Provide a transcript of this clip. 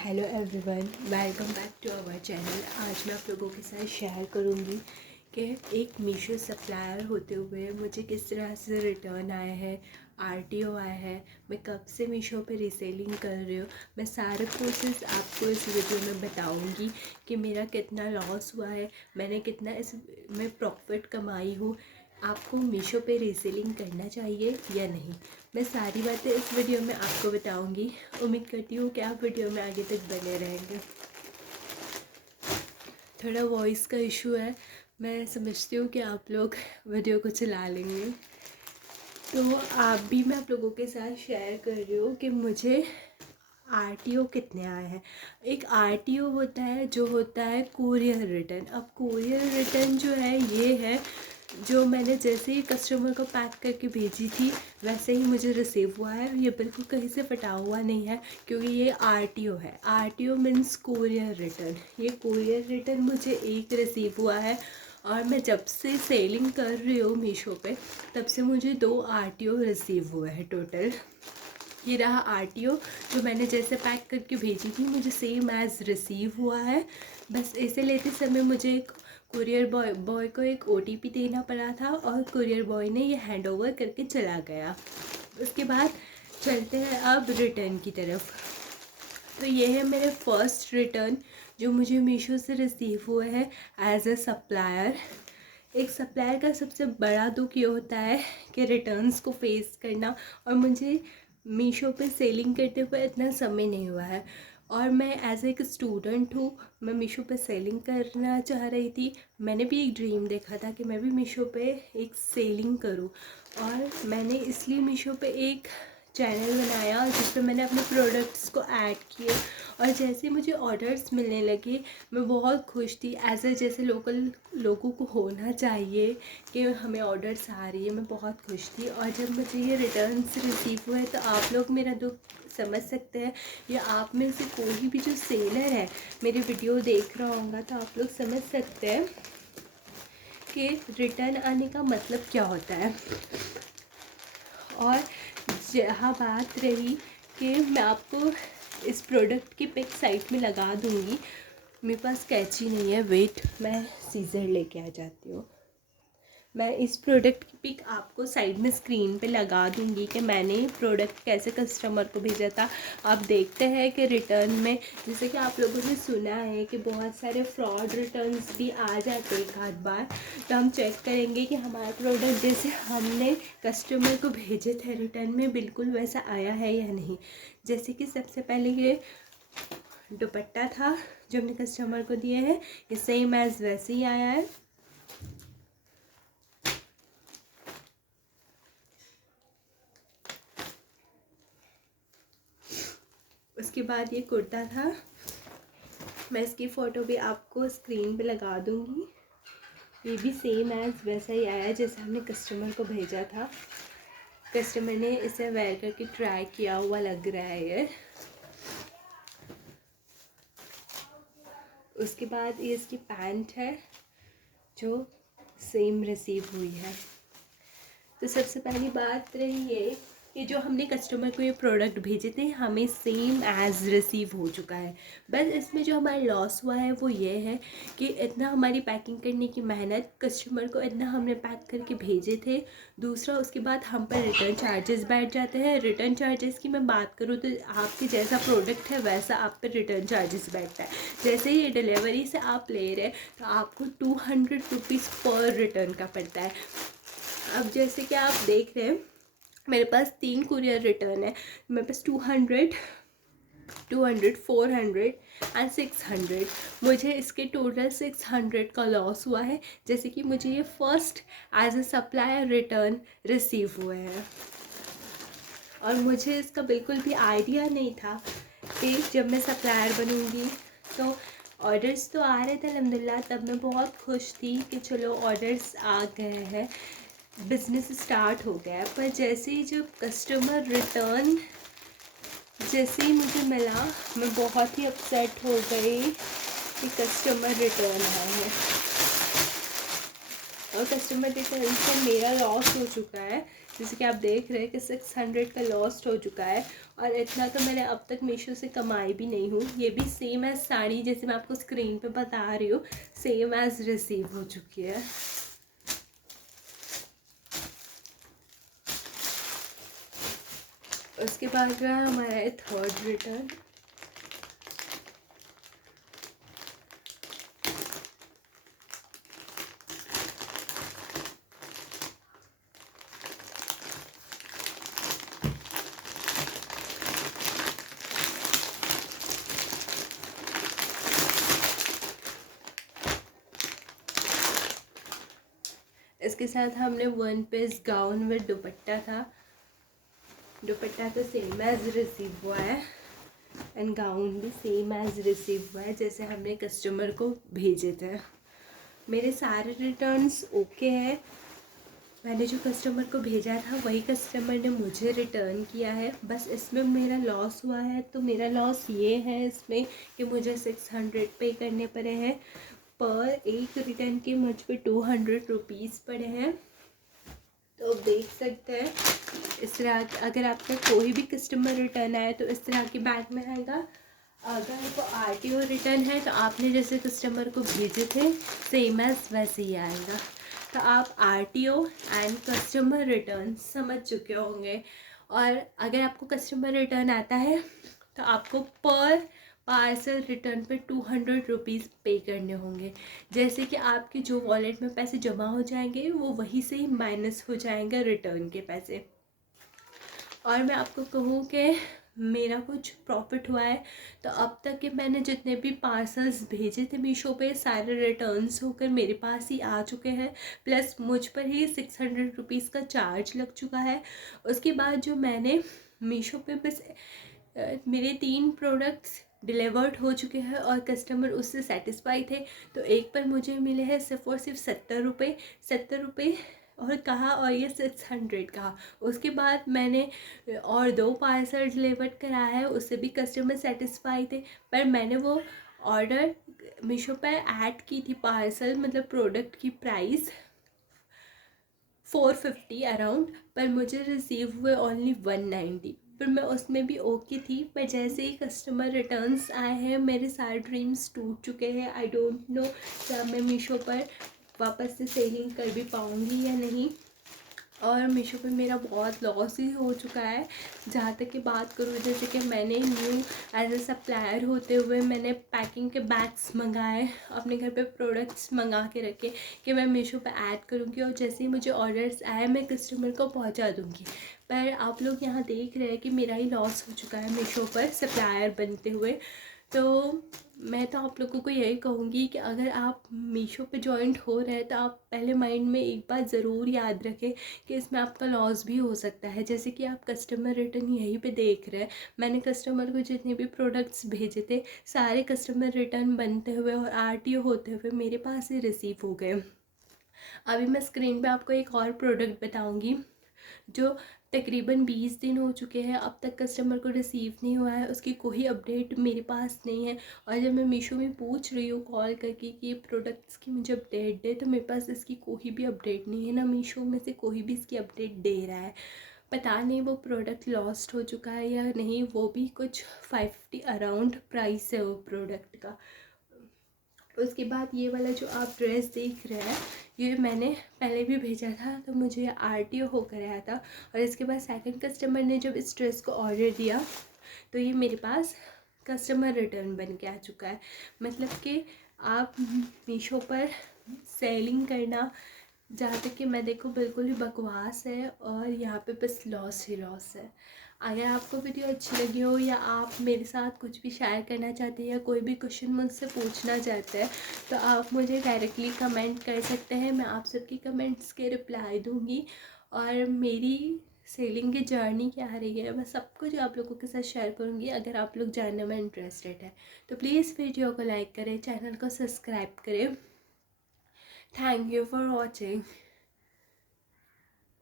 Hello everyone, welcome back to our channel. आज मैं आप लोगों के साथ शेयर करूंगी कि एक मीशो सप्लायर होते हुए मुझे किस तरह से रिटर्न आया है, आरटीओ आया है, मैं कब से मीशो पे रीसेलिंग कर रही हूँ। मैं सारे प्रोसेस आपको इस वीडियो में बताऊंगी कि मेरा कितना लॉस हुआ है, मैंने कितना इसमें प्रॉफिट कमाई हूँ, आपको मीशो पे रीसेलिंग करना चाहिए या नहीं। मैं सारी बातें इस वीडियो में आपको बताऊंगी। उम्मीद करती हूँ कि आप वीडियो में आगे तक बने रहेंगे। थोड़ा वॉइस का इशू है, मैं समझती हूँ कि आप लोग वीडियो को चला लेंगे। तो आप भी, मैं आप लोगों के साथ शेयर कर रही हूँ कि मुझे आरटीओ कितने आए हैं। एक आरटीओ होता है जो होता है कोरियर रिटर्न। अब कोरियर रिटर्न जो है ये है जो मैंने जैसे ही कस्टमर को पैक करके भेजी थी वैसे ही मुझे रिसीव हुआ है। ये बिल्कुल कहीं से फटा हुआ नहीं है क्योंकि ये आरटीओ है। RTO means courier return. ये कोरियर रिटर्न मुझे एक रिसीव हुआ है और मैं जब से सेलिंग कर रही हूँ मीशो पे तब से मुझे 2 आरटीओ रिसीव हुए हैं टोटल। ये रहा आरटीओ जो मैंने जैसे पैक करके भेजी थी, मुझे सेम एज़ रिसीव हुआ है। बस इसे लेते समय मुझे एक कुरियर बॉय को एक ओटीपी देना पड़ा था और कुरियर बॉय ने ये हैंड ओवर करके चला गया। उसके बाद चलते हैं अब रिटर्न की तरफ। तो ये है मेरे फर्स्ट रिटर्न जो मुझे मीशो से रिसीव हुए हैं एज अ सप्लायर। एक सप्लायर का सबसे बड़ा दुख ये होता है कि रिटर्न्स को फेस करना, और मुझे मीशो पे सेलिंग करते हुए इतना समय नहीं हुआ है और मैं एज एक स्टूडेंट हूँ। मैं मीशो पे सेलिंग करना चाह रही थी। मैंने भी एक ड्रीम देखा था कि मैं भी मीशो पे एक सेलिंग करूँ, और मैंने इसलिए मीशो पे एक चैनल बनाया जिसमें मैंने अपने प्रोडक्ट्स को ऐड किए। और जैसे मुझे ऑर्डर्स मिलने लगे मैं बहुत खुश थी। ऐसे जैसे लोकल लोगों को होना चाहिए कि हमें ऑर्डर्स आ रही है, मैं बहुत खुश थी। और जब मुझे ये रिटर्न्स रिसीव हुए तो आप लोग मेरा दुख समझ सकते हैं, या आप में से कोई भी जो सेलर है मेरी वीडियो देख रहा होगा तो आप लोग समझ सकते हैं कि रिटर्न आने का मतलब क्या होता है। और जहाँ बात रही कि मैं आपको इस प्रोडक्ट की पिक साइट में लगा दूँगी। मेरे पास कैंची नहीं है, वेट मैं सीज़र लेके आ जाती हूँ। मैं इस प्रोडक्ट की पिक आपको साइड में स्क्रीन पे लगा दूंगी कि मैंने प्रोडक्ट कैसे कस्टमर को भेजा था। आप देखते हैं कि रिटर्न में, जैसे कि आप लोगों ने सुना है कि बहुत सारे फ्रॉड रिटर्न्स भी आ जाते हैं एक आध बार, तो हम चेक करेंगे कि हमारा प्रोडक्ट जैसे हमने कस्टमर को भेजे थे रिटर्न में बिल्कुल वैसा आया है या नहीं। जैसे कि सबसे पहले ये दुपट्टा था जो हमने कस्टमर को दिए हैं, ये सेम एज़ वैसे ही आया है। उसके बाद ये कुर्ता था, मैं इसकी फ़ोटो भी आपको स्क्रीन पे लगा दूँगी। ये भी सेम एज़ वैसा ही आया जैसे हमने कस्टमर को भेजा था। कस्टमर ने इसे वेयर करके ट्राई किया हुआ लग रहा है ये। उसके बाद ये इसकी पैंट है जो सेम रिसीव हुई है। तो सबसे पहली बात रही ये कि जो हमने कस्टमर को ये प्रोडक्ट भेजे थे हमें सेम एज़ रिसीव हो चुका है। बस इसमें जो हमारा लॉस हुआ है वो ये है कि इतना हमारी पैकिंग करने की मेहनत, कस्टमर को इतना हमने पैक करके भेजे थे। दूसरा, उसके बाद हम पर रिटर्न चार्जेस बैठ जाते हैं। रिटर्न चार्जेस की मैं बात करूँ तो आपके जैसा प्रोडक्ट है वैसा आप पर रिटर्न चार्जेस बैठता है। जैसे ही डिलीवरी से आप ले रहे हैं तो आपको 200 रुपीज़ पर रिटर्न का पड़ता है। अब जैसे कि आप देख रहे हैं मेरे पास 3 कुरियर रिटर्न है। मेरे पास 200, 400 एंड 600। मुझे इसके टोटल 600 का लॉस हुआ है, जैसे कि मुझे ये first as a supplier return receive हुए हैं। और मुझे इसका बिल्कुल भी आइडिया नहीं था कि जब मैं सप्लायर बनूँगी तो ऑर्डर्स तो आ रहे थे अल्हम्दुलिल्लाह, तब मैं बहुत खुश थी कि चलो ऑर्डर्स आ गए हैं, बिज़नेस स्टार्ट हो गया। पर जैसे ही जब कस्टमर रिटर्न जैसे ही मुझे मिला मैं बहुत ही अपसेट हो गई कि कस्टमर रिटर्न आए हैं, और कस्टमर रिटर्न से मेरा लॉस हो चुका है। जैसे कि आप देख रहे हैं कि 600 का लॉस्ट हो चुका है, और इतना तो मैंने अब तक मीशो से कमाई भी नहीं हूँ। ये भी सेम एज साड़ी जैसे मैं आपको स्क्रीन पे बता रही हूँ, सेम एज रिसीव हो चुकी है। उसके बाद जो है हमारा है थर्ड रिटर्न। इसके साथ हमने 1 पीस गाउन विद दुपट्टा था। दुपट्टा तो सेम एज रिसीव हुआ है एंड गाउन भी सेम एज रिसीव हुआ है जैसे हमने कस्टमर को भेजे थे। मेरे सारे रिटर्न्स ओके हैं। मैंने जो कस्टमर को भेजा था वही कस्टमर ने मुझे रिटर्न किया है। बस इसमें मेरा लॉस हुआ है, तो मेरा लॉस ये है इसमें कि मुझे 600 पे करने पड़े हैं। पर एक रिटर्न के मुझ पे 200 रुपीज़ पड़े हैं। तो आप देख सकते हैं इस तरह अगर आपका कोई भी कस्टमर रिटर्न आए तो इस तरह के बैग में आएगा। अगर वो RTO रिटर्न है तो आपने जैसे कस्टमर को भेजे थे सेम एज वैसे ही आएगा। तो आप RTO एंड कस्टमर रिटर्न समझ चुके होंगे। और अगर आपको कस्टमर रिटर्न आता है तो आपको पर पार्सल रिटर्न पे 200 रुपीज़ पे करने होंगे। जैसे कि आपके जो वॉलेट में पैसे जमा हो जाएंगे वो वहीं से ही माइनस हो जाएंगे रिटर्न के पैसे। और मैं आपको कहूँ कि मेरा कुछ प्रॉफिट हुआ है। तो अब तक के मैंने जितने भी पार्सल्स भेजे थे मीशो पे सारे रिटर्न्स होकर मेरे पास ही आ चुके हैं। प्लस मुझ पर ही 600 रुपीज़ का चार्ज लग चुका है। उसके बाद जो मैंने मीशो पे बस मेरे 3 प्रोडक्ट्स डिलीवर्ड हो चुके हैं और कस्टमर उससे सेटिस्फाई थे। तो एक पर मुझे मिले हैं सिर्फ और सिर्फ 70 रुपये और कहा, और ये 600 कहा। उसके बाद मैंने और 2 पार्सल डिलीवर्ड कराया है, उससे भी कस्टमर सेटिस्फाई थे। पर मैंने वो ऑर्डर मीशो पर ऐड की थी पार्सल, मतलब प्रोडक्ट की प्राइस 450 अराउंड, पर मुझे रिसीव हुए ओनली 190। पर मैं उसमें भी ओके थी। पर जैसे ही कस्टमर रिटर्न्स आए हैं मेरे सारे ड्रीम्स टूट चुके हैं। आई डोंट नो क्या मैं मीशो पर वापस से सेलिंग कर भी पाऊँगी या नहीं। और मीशो पे मेरा बहुत लॉस ही हो चुका है। जहाँ तक की बात करूँ, जैसे कि मैंने न्यू एज ए सप्लायर होते हुए मैंने पैकिंग के बैग्स मंगाए, अपने घर पे प्रोडक्ट्स मंगा के रखे कि मैं मीशो पे ऐड करूँगी और जैसे ही मुझे ऑर्डर्स आए मैं कस्टमर को पहुँचा दूँगी। पर आप लोग यहाँ देख रहे हैं कि मेरा ही लॉस हो चुका है मीशो पर सप्लायर बनते हुए। तो मैं तो आप लोगों को यही कहूँगी कि अगर आप मीशो पे जॉइंट हो रहे हैं तो आप पहले माइंड में एक बात ज़रूर याद रखें कि इसमें आपका लॉस भी हो सकता है। जैसे कि आप कस्टमर रिटर्न यहीं पे देख रहे हैं, मैंने कस्टमर को जितने भी प्रोडक्ट्स भेजे थे सारे कस्टमर रिटर्न बनते हुए और RTO होते हुए मेरे पास ही रिसीव हो गए। अभी मैं स्क्रीन पे आपको एक और प्रोडक्ट बताऊँगी जो तकरीबन 20 दिन हो चुके हैं, अब तक कस्टमर को रिसीव नहीं हुआ है, उसकी कोई अपडेट मेरे पास नहीं है। और जब मैं मीशो में पूछ रही हूँ कॉल करके कि ये प्रोडक्ट्स की मुझे अपडेट दे, तो मेरे पास इसकी कोई भी अपडेट नहीं है, ना मीशो में से कोई भी इसकी अपडेट दे रहा है। पता नहीं वो प्रोडक्ट लॉस्ट हो चुका है या नहीं। वो भी कुछ 550 अराउंड प्राइस है वो प्रोडक्ट का। उसके बाद ये वाला जो आप ड्रेस देख रहे हैं ये मैंने पहले भी भेजा था, तो मुझे RTO होकर आया था। और इसके बाद सेकंड कस्टमर ने जब इस ड्रेस को ऑर्डर दिया तो ये मेरे पास कस्टमर रिटर्न बन के आ चुका है। मतलब कि आप मीशो पर सेलिंग करना, जहाँ तक कि मैं देखो, बिल्कुल ही बकवास है और यहाँ पे बस लॉस ही लॉस है। अगर आपको वीडियो अच्छी लगी हो या आप मेरे साथ कुछ भी शेयर करना चाहते हैं या कोई भी क्वेश्चन मुझसे पूछना चाहते हैं तो आप मुझे डायरेक्टली कमेंट कर सकते हैं। मैं आप सबकी कमेंट्स के रिप्लाई दूँगी। और मेरी सेलिंग की जर्नी क्या रही है मैं सब कुछ आप लोगों के साथ शेयर करूँगी। अगर आप लोग जानने में इंटरेस्टेड है तो प्लीज़ वीडियो को लाइक करें, चैनल को सब्सक्राइब करें। Thank you for watching.